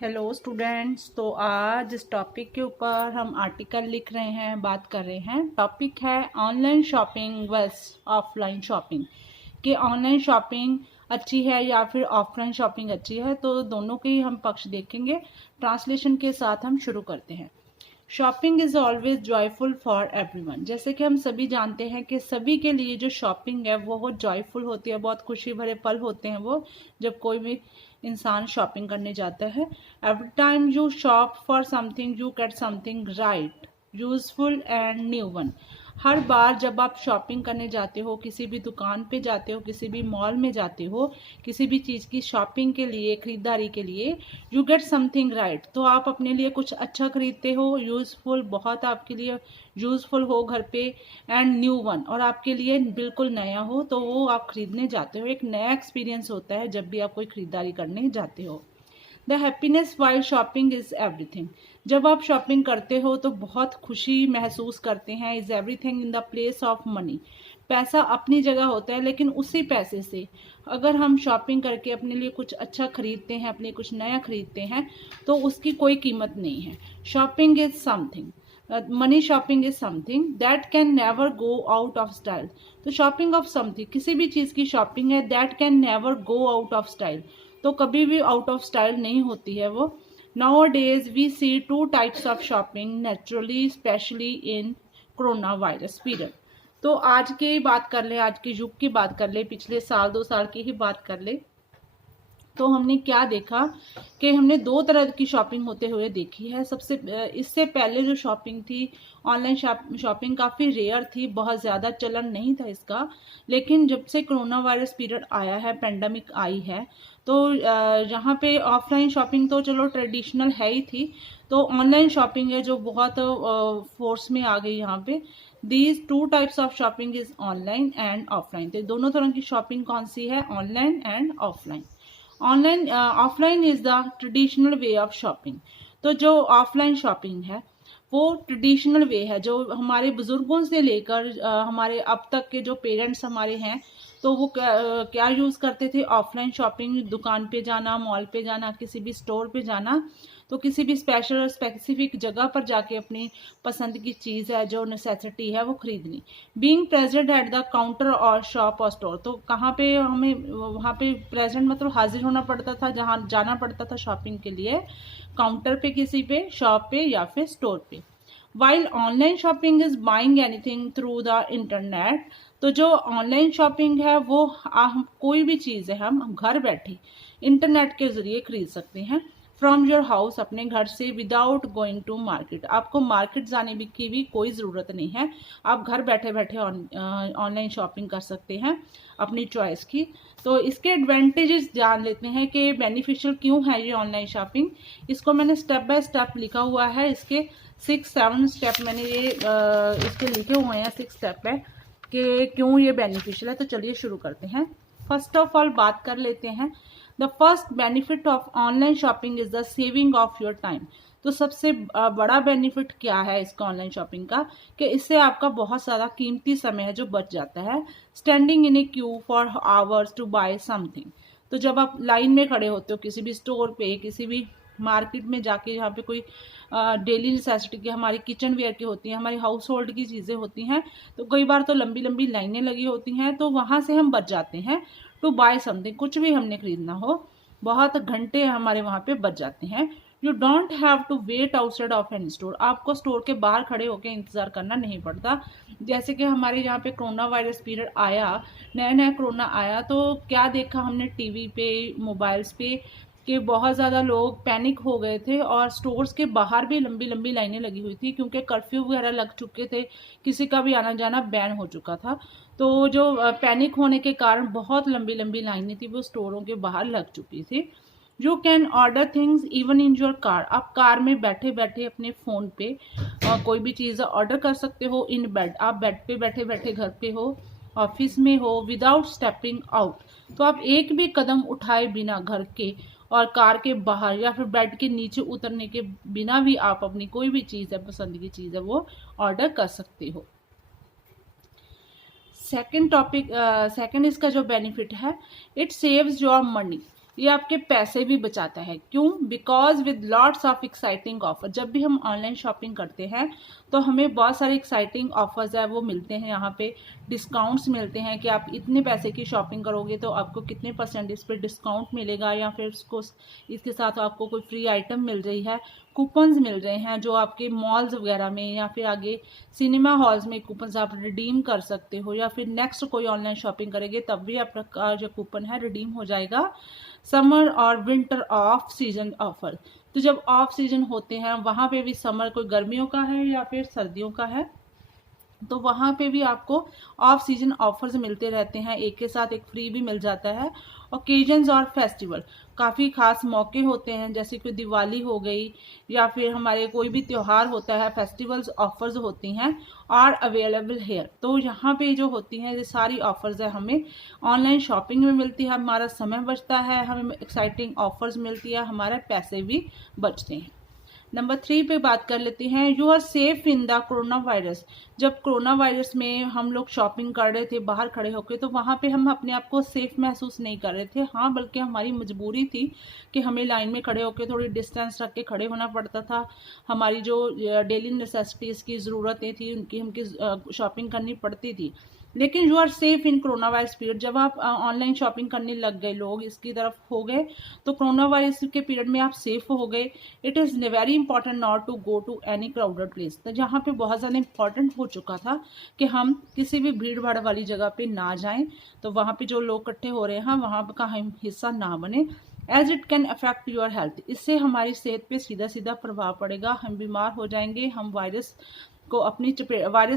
Hello students. तो आज इस टॉपिक के ऊपर हम आर्टिकल लिख रहे हैं, बात कर रहे हैं। टॉपिक है online shopping versus offline shopping, कि ऑनलाइन शॉपिंग अच्छी है या फिर ऑफलाइन शॉपिंग अच्छी है। तो दोनों के ही हम पक्ष देखेंगे। ट्रांसलेशन के साथ हम शुरू करते हैं। Shopping is always joyful for everyone. जैसे कि हम सभी जानते हैं कि सभी के लिए जो शॉपिंग है वो बहुत जॉयफुल होती है, बहुत खुशी भरे पल होते हैं वो, जब कोई भी इंसान शॉपिंग करने जाता है। Every time you shop for something you get something right, useful and new one. हर बार जब आप शॉपिंग करने जाते हो, किसी भी दुकान पे जाते हो, किसी भी मॉल में जाते हो, किसी भी चीज़ की शॉपिंग के लिए, खरीदारी के लिए, यू गेट समथिंग राइट। तो आप अपने लिए कुछ अच्छा खरीदते हो, यूज़फुल, बहुत आपके लिए यूज़फुल हो घर पे, एंड न्यू वन, और आपके लिए बिल्कुल नया हो, तो वो आप खरीदने जाते हो। एक नया एक्सपीरियंस होता है जब भी आप कोई खरीदारी करने जाते हो। The happiness while shopping is everything. जब आप शॉपिंग करते हो तो बहुत खुशी महसूस करते हैं। Is everything in the place of money. पैसा अपनी जगह होता है, लेकिन उसी पैसे से अगर हम शॉपिंग करके अपने लिए कुछ अच्छा खरीदते हैं, अपने कुछ नया खरीदते हैं, तो उसकी कोई कीमत नहीं है। Shopping is something, money shopping is something that can never go out of style. तो शॉपिंग ऑफ समथिंग, किसी भी चीज़ की शॉपिंग है, that can never go out of style, तो कभी भी आउट ऑफ स्टाइल नहीं होती है वो। Nowadays we see two types of shopping naturally, specially in corona virus period. तो आज की बात कर ले, आज के युग की बात कर ले, पिछले साल 2 साल की ही बात कर ले, तो हमने क्या देखा कि हमने दो तरह की शॉपिंग होते हुए देखी है। सबसे इससे पहले जो शॉपिंग थी, ऑनलाइन शॉपिंग काफ़ी रेयर थी, बहुत ज़्यादा चलन नहीं था इसका। लेकिन जब से कोरोना वायरस पीरियड आया है, पेंडेमिक आई है, तो यहाँ पे ऑफलाइन शॉपिंग तो चलो ट्रेडिशनल है ही थी, तो ऑनलाइन शॉपिंग है जो बहुत फोर्स में आ गई यहाँ पे। These two types of shopping is online and offline. तो दोनों तरह की शॉपिंग कौन सी है, online and offline. Online offline is the traditional way of shopping. तो जो ऑफलाइन शॉपिंग है वो ट्रेडिशनल वे है, जो हमारे बुजुर्गों से लेकर हमारे अब तक के जो पेरेंट्स हमारे हैं, तो वो क्या यूज़ करते थे, ऑफलाइन शॉपिंग। दुकान पे जाना, मॉल पे जाना, किसी भी स्टोर पे जाना, तो किसी भी स्पेशल और स्पेसिफिक जगह पर जाके अपनी पसंद की चीज़ है, जो नेसेसिटी है, वो खरीदनी। Being present at the counter और शॉप और स्टोर, तो कहाँ पे हमें वहाँ पे प्रेजेंट मतलब हाजिर होना पड़ता था, जहाँ जाना पड़ता था शॉपिंग के लिए, काउंटर पे, किसी पे, शॉप पे या फिर स्टोर पे। While online shopping is buying anything through the internet. तो जो ऑनलाइन शॉपिंग है वो हम कोई भी चीज़ है हम घर बैठे इंटरनेट के ज़रिए खरीद सकते हैं। फ्रॉम योर हाउस, अपने घर से, विदाउट गोइंग टू मार्केट। आपको मार्केट जाने की भी कोई ज़रूरत नहीं है, आप घर बैठे बैठे ऑनलाइन शॉपिंग कर सकते हैं अपनी चॉइस की। तो इसके एडवांटेजेस जान लेते हैं कि बेनिफिशियल क्यों है ये ऑनलाइन शॉपिंग। इसको मैंने स्टेप बाय स्टेप लिखा हुआ है, इसके 6-7 स्टेप मैंने ये इसके लिखे हुए हैं, 6 स्टेप है कि क्यों ये बेनिफिशियल है। तो चलिए शुरू करते हैं। फर्स्ट ऑफ ऑल बात कर लेते हैं, the first benefit of online shopping is the saving of your time. तो सबसे बड़ा बेनिफिट क्या है इसका ऑनलाइन शॉपिंग का, कि इससे आपका बहुत सारा कीमती समय है जो बच जाता है। Standing in a queue for hours to buy something. तो जब आप लाइन में खड़े होते हो किसी भी स्टोर पे, किसी भी मार्केट में जाके, जहाँ पे कोई डेली नेसेसिटी की, हमारी किचन वेयर की होती हैं, हमारी हाउस होल्ड की चीज़ें होती हैं, तो कई बार तो लंबी लंबी लाइनें लगी होती हैं, तो वहाँ से हम बच जाते हैं टू बाय समथिंग। कुछ भी हमने खरीदना हो, बहुत घंटे हमारे वहाँ पे बच जाते हैं। You don't have to wait outside of any store. आपको स्टोर के बाहर खड़े होकर इंतज़ार करना नहीं पड़ता। जैसे कि हमारे यहाँ पे कोरोना वायरस पीरियड आया, नया नया कोरोना आया, तो क्या देखा हमने टीवी पे, मोबाइल्स पे, कि बहुत ज़्यादा लोग पैनिक हो गए थे और स्टोर्स के बाहर भी लंबी लंबी लाइनें लगी हुई थी, क्योंकि कर्फ्यू वगैरह लग चुके थे, किसी का भी आना जाना बैन हो चुका था। तो जो पैनिक होने के कारण बहुत लंबी लंबी लाइनें थी वो स्टोरों के बाहर लग चुकी थी। You can order things even in your car. आप कार में बैठे बैठे अपने फ़ोन पे कोई भी चीज़ ऑर्डर कर सकते हो। इन बेड, आप बेड पे बैठे बैठे घर पे हो, ऑफिस में हो, विदाउट स्टेपिंग आउट। तो आप एक भी कदम उठाए बिना घर के और कार के बाहर या फिर बेड के नीचे उतरने के बिना भी आप अपनी कोई भी चीज़ है, पसंद की चीज़ है, वो ऑर्डर कर सकते हो। सेकंड इसका जो बेनिफिट है, इट सेव्स योर मनी। ये आपके पैसे भी बचाता है। क्यों? Because with lots of exciting offer. जब भी हम ऑनलाइन शॉपिंग करते हैं तो हमें बहुत सारे एक्साइटिंग ऑफर्स है वो मिलते हैं। यहाँ पे डिस्काउंट्स मिलते हैं कि आप इतने पैसे की शॉपिंग करोगे तो आपको कितने % इस पर डिस्काउंट मिलेगा, या फिर उसको इसके साथ आपको कोई फ्री आइटम मिल रही है, कूपन्स मिल रहे हैं जो आपके मॉल्स वगैरह में या फिर आगे सिनेमा हॉल्स में कूपन्स आप रिडीम कर सकते हो, या फिर नेक्स्ट कोई ऑनलाइन शॉपिंग करेंगे तब भी आपका जो कूपन है रिडीम हो जाएगा। समर और विंटर ऑफ सीजन ऑफर। तो जब ऑफ सीजन होते हैं वहां पे भी, समर कोई गर्मियों का है या फिर सर्दियों का है, तो वहाँ पे भी आपको ऑफ सीजन ऑफर्स मिलते रहते हैं, एक के साथ एक फ्री भी मिल जाता है। ओकेजन्स और फेस्टिवल, काफ़ी खास मौके होते हैं जैसे कि दिवाली हो गई या फिर हमारे कोई भी त्यौहार होता है, फेस्टिवल्स ऑफर्स होती हैं और अवेलेबल हेयर। तो यहाँ पे जो होती हैं ये सारी ऑफर्स है हमें ऑनलाइन शॉपिंग में मिलती है, हमारा समय बचता है, हमें एक्साइटिंग ऑफर्स मिलती है, हमारे पैसे भी बचते हैं। नंबर 3 पे बात कर लेते हैं, you are safe in the corona virus. जब कोरोना वायरस में हम लोग शॉपिंग कर रहे थे बाहर खड़े होकर, तो वहाँ पे हम अपने आप को सेफ महसूस नहीं कर रहे थे। हाँ, बल्कि हमारी मजबूरी थी कि हमें लाइन में खड़े होकर थोड़ी डिस्टेंस रख के खड़े होना पड़ता था। हमारी जो डेली नेसेसिटीज़ की ज़रूरतें थी उनकी हमकी शॉपिंग करनी पड़ती थी। लेकिन you are safe in corona virus period. जब आप ऑनलाइन शॉपिंग करने लग गए, लोग इसकी तरफ हो गए, तो कोरोना वायरस के पीरियड में आप सेफ हो गए। It is very important not to go to any crowded place. तो जहाँ पे बहुत ज़्यादा इंपॉर्टेंट हो चुका था कि हम किसी भी भीड़ भाड़ वाली जगह पे ना जाएं, तो वहाँ पे जो लोग इकट्ठे हो रहे हैं वहाँ का हम हिस्सा ना बने, as it can affect your health. इससे हमारी सेहत पे सीधा सीधा प्रभाव पड़ेगा, हम बीमार हो जाएंगे, हम वायरस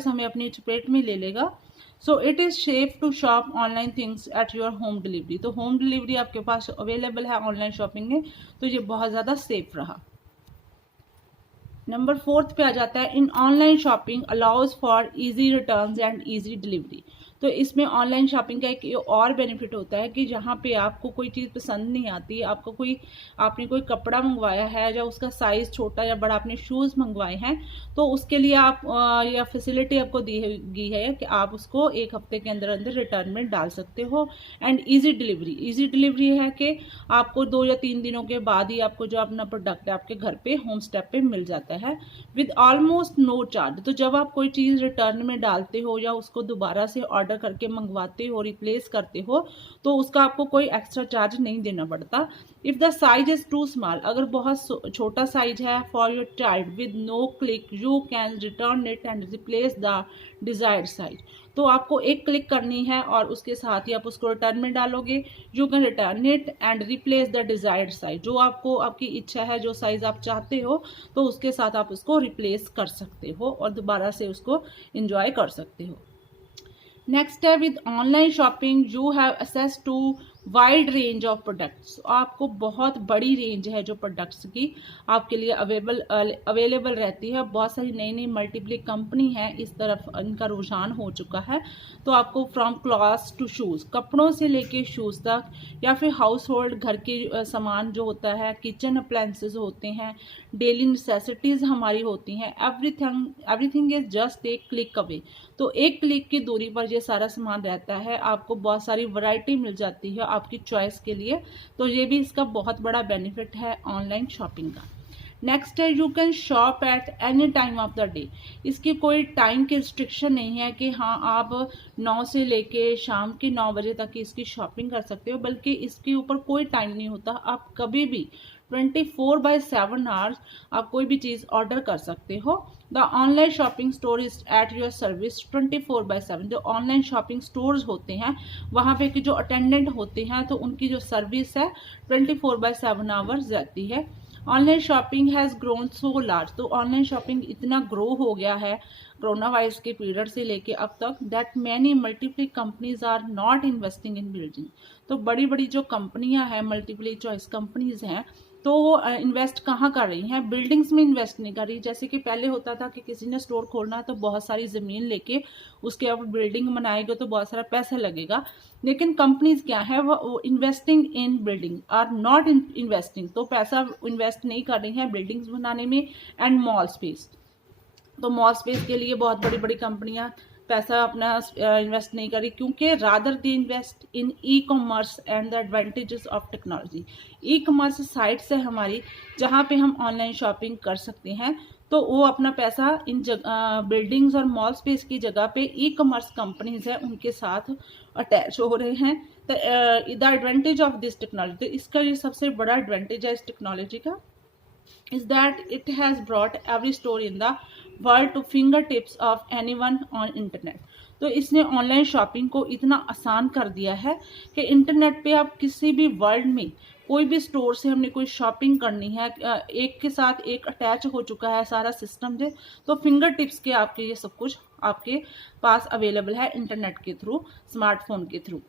हमें अपनी चपेट में ले लेगा। So it is safe to shop online things at your home delivery. तो होम डिलीवरी आपके पास अवेलेबल है ऑनलाइन शॉपिंग में, तो ये बहुत ज़्यादा सेफ रहा। नंबर 4 पे आ जाता है, in online shopping allows for easy returns and easy delivery. तो इसमें ऑनलाइन शॉपिंग का एक और बेनिफिट होता है कि जहाँ पे आपको कोई चीज़ पसंद नहीं आती, आपने कोई कपड़ा मंगवाया है या उसका साइज़ छोटा या बड़ा, आपने शूज़ मंगवाए हैं, तो उसके लिए आप यह फैसिलिटी आपको दी गई है कि आप उसको 1 हफ्ते के अंदर अंदर रिटर्न में डाल सकते हो। एंड ईजी डिलीवरी है कि आपको 2 या 3 दिनों के बाद ही आपको जो अपना प्रोडक्ट है आपके घर पे होम स्टेप पे मिल जाता है विद ऑलमोस्ट नो चार्ज। तो जब आप कोई चीज़ रिटर्न में डालते हो या उसको दोबारा से ऑर्डर करके मंगवाते हो, रिप्लेस करते हो, तो उसका आपको कोई एक्स्ट्रा चार्ज नहीं देना पड़ता। If the size is too small, अगर बहुत छोटा साइज है for your child, with no click you can return it and replace the desired size. तो आपको एक क्लिक करनी है और उसके साथ ही आप उसको रिटर्न में डालोगे। You can return it and replace the desired size. जो आपको आपकी इच्छा है, जो साइज आप चाहते हो, तो उसके साथ आप उसको रिप्लेस कर सकते हो और दोबारा से उसको एंजॉय कर सकते हो। नेक्स्ट है, with online shopping you have access to wide range of products. आपको बहुत बड़ी रेंज है जो प्रोडक्ट्स की आपके लिए अवेलेबल रहती है। बहुत सारी नई नई मल्टीपल कंपनी है, इस तरफ इनका रुझान हो चुका है। तो आपको फ्रॉम क्लॉथ्स टू शूज़, कपड़ों से लेके शूज़ तक, या फिर हाउस होल्ड घर के सामान जो होता है, किचन अप्लायंसेस होते हैं, डेली नेसेसिटीज़ हमारी होती हैं, एवरीथिंग इज जस्ट एक क्लिक अवे। तो एक क्लिक की दूरी पर ये सारा सामान रहता है, आपको बहुत सारी वैरायटी मिल जाती है आपकी चॉइस के लिए। तो ये भी इसका बहुत बड़ा बेनिफिट है ऑनलाइन शॉपिंग का। नेक्स्ट है, you can shop at any time of the day. इसकी कोई टाइम की रिस्ट्रिक्शन नहीं है कि हाँ आप 9 से लेके शाम के 9 बजे तक इसकी शॉपिंग कर सकते हो, बल्कि इसके ऊपर कोई टाइम नहीं होता। आप कभी भी 24/7 आवर्स आप कोई भी चीज़ ऑर्डर कर सकते हो। The online shopping store is at your service 24/7। जो ऑनलाइन शॉपिंग स्टोर्स होते हैं वहाँ पे कि जो अटेंडेंट होते हैं, तो उनकी जो सर्विस है 24/7 आवर्स रहती है। Online shopping has grown so large. तो ऑनलाइन शॉपिंग इतना ग्रो हो गया है कोरोना वायरस के पीरियड से लेके अब तक, that many multiple companies are not investing in building. तो बड़ी बड़ी जो कंपनियां हैं, मल्टीपल चॉइस कंपनीज हैं, तो वो इन्वेस्ट कहाँ कर रही हैं? बिल्डिंग्स में इन्वेस्ट नहीं कर रही। जैसे कि पहले होता था कि किसी ने स्टोर खोलना है तो बहुत सारी ज़मीन लेके उसके ऊपर बिल्डिंग बनाएगा तो बहुत सारा पैसा लगेगा। लेकिन कंपनीज क्या है, वो investing in building are not investing. तो पैसा इन्वेस्ट नहीं कर रही हैं बिल्डिंग्स बनाने में। एंड मॉल स्पेस, तो मॉल स्पेस के लिए बहुत बड़ी बड़ी कंपनियां पैसा अपना इन्वेस्ट नहीं करें, क्योंकि rather they invest in e commerce and the advantages of technology. E commerce sites है हमारी जहाँ पे हम ऑनलाइन शॉपिंग कर सकते हैं, तो वो अपना पैसा इन बिल्डिंग्स और मॉल स्पेस की जगह पे ई कॉमर्स कंपनीज है उनके साथ अटैच हो रहे हैं। The advantage of this technology, तो इसका ये सबसे बड़ा एडवांटेज है इस टेक्नोलॉजी का, is that it has brought every store in the world to fingertips of anyone on internet। तो इसने ऑनलाइन शॉपिंग को इतना आसान कर दिया है कि इंटरनेट पे आप किसी भी वर्ल्ड में कोई भी स्टोर से हमने कोई शॉपिंग करनी है, एक के साथ एक अटैच हो चुका है सारा सिस्टम से, तो फिंगर टिप्स के आपके ये सब कुछ आपके पास अवेलेबल है इंटरनेट के थ्रू, स्मार्टफोन के थ्रू।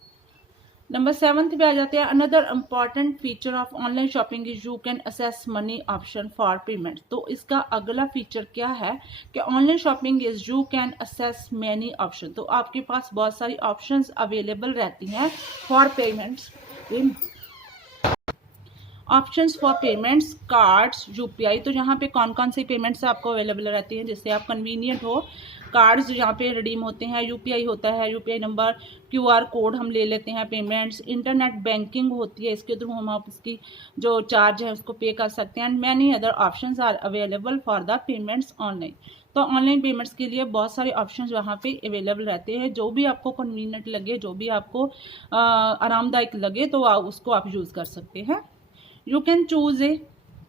नंबर 7 पे आ जाते हैं। Another important feature of online shopping is you can assess money option for payment. तो इसका अगला फीचर क्या है कि online shopping is you can assess money option. तो आपके पास बहुत सारी ऑप्शंस अवेलेबल रहती हैं for payments, options for payments, cards, UPI. तो यहाँ पे कौन कौन सी पेमेंट्स आपको अवेलेबल रहती हैं जिससे आप कन्वीनियंट हो। कार्ड्स यहाँ पे रिडीम होते हैं, यूपीआई होता है, यूपीआई नंबर, क्यूआर कोड हम ले लेते हैं पेमेंट्स, इंटरनेट बैंकिंग होती है, इसके थ्रू हम आप इसकी जो चार्ज है उसको पे कर सकते हैं। And many other options are available for the payments online. तो ऑनलाइन पेमेंट्स के लिए बहुत सारे ऑप्शंस वहाँ पे अवेलेबल रहते हैं, जो भी आपको कन्वीनियंट लगे, जो भी आपको आरामदायक लगे, तो उसको आप यूज़ कर सकते हैं। You can choose a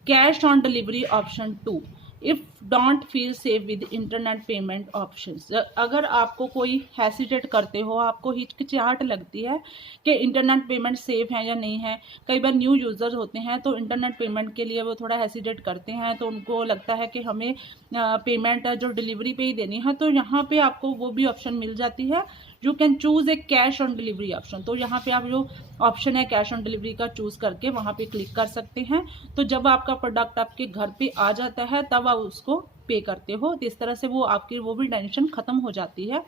cash on delivery option too if don't feel safe with internet payment options। अगर आपको कोई हेसिटेट करते हो, आपको हिचकिचाहट लगती है कि इंटरनेट पेमेंट सेफ है या नहीं है, कई बार न्यू यूज़र होते हैं तो इंटरनेट पेमेंट के लिए वो थोड़ा हेसिटेट करते हैं, तो उनको लगता है कि हमें पेमेंट जो डिलीवरी पे ही देनी है, तो यहाँ पे आपको वो भी ऑप्शन मिल जाती है। You can choose a cash on delivery option. तो यहाँ पे आप जो ऑप्शन है कैश ऑन डिलीवरी का चूज करके वहाँ पे क्लिक कर सकते हैं। तो जब आपका प्रोडक्ट आपके घर पे आ जाता है तब आप उसको पे करते हो, तो इस तरह से वो आपकी वो भी टेंशन खत्म हो जाती है।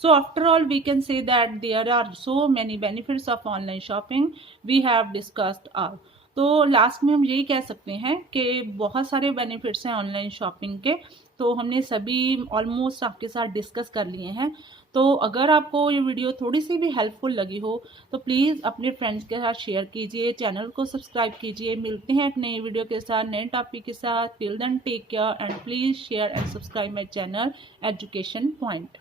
So after all we can say that there are so many benefits of online shopping we have discussed all। तो लास्ट में हम यही कह सकते हैं कि बहुत सारे बेनिफिट्स हैं ऑनलाइन शॉपिंग के, तो हमने सभी ऑलमोस्ट आपके साथ डिस्कस कर लिए हैं। तो अगर आपको ये वीडियो थोड़ी सी भी हेल्पफुल लगी हो तो प्लीज़ अपने फ्रेंड्स के साथ शेयर कीजिए, चैनल को सब्सक्राइब कीजिए। मिलते हैं एक नई वीडियो के साथ, नए टॉपिक के साथ। Till then take care and please share and subscribe my channel education point.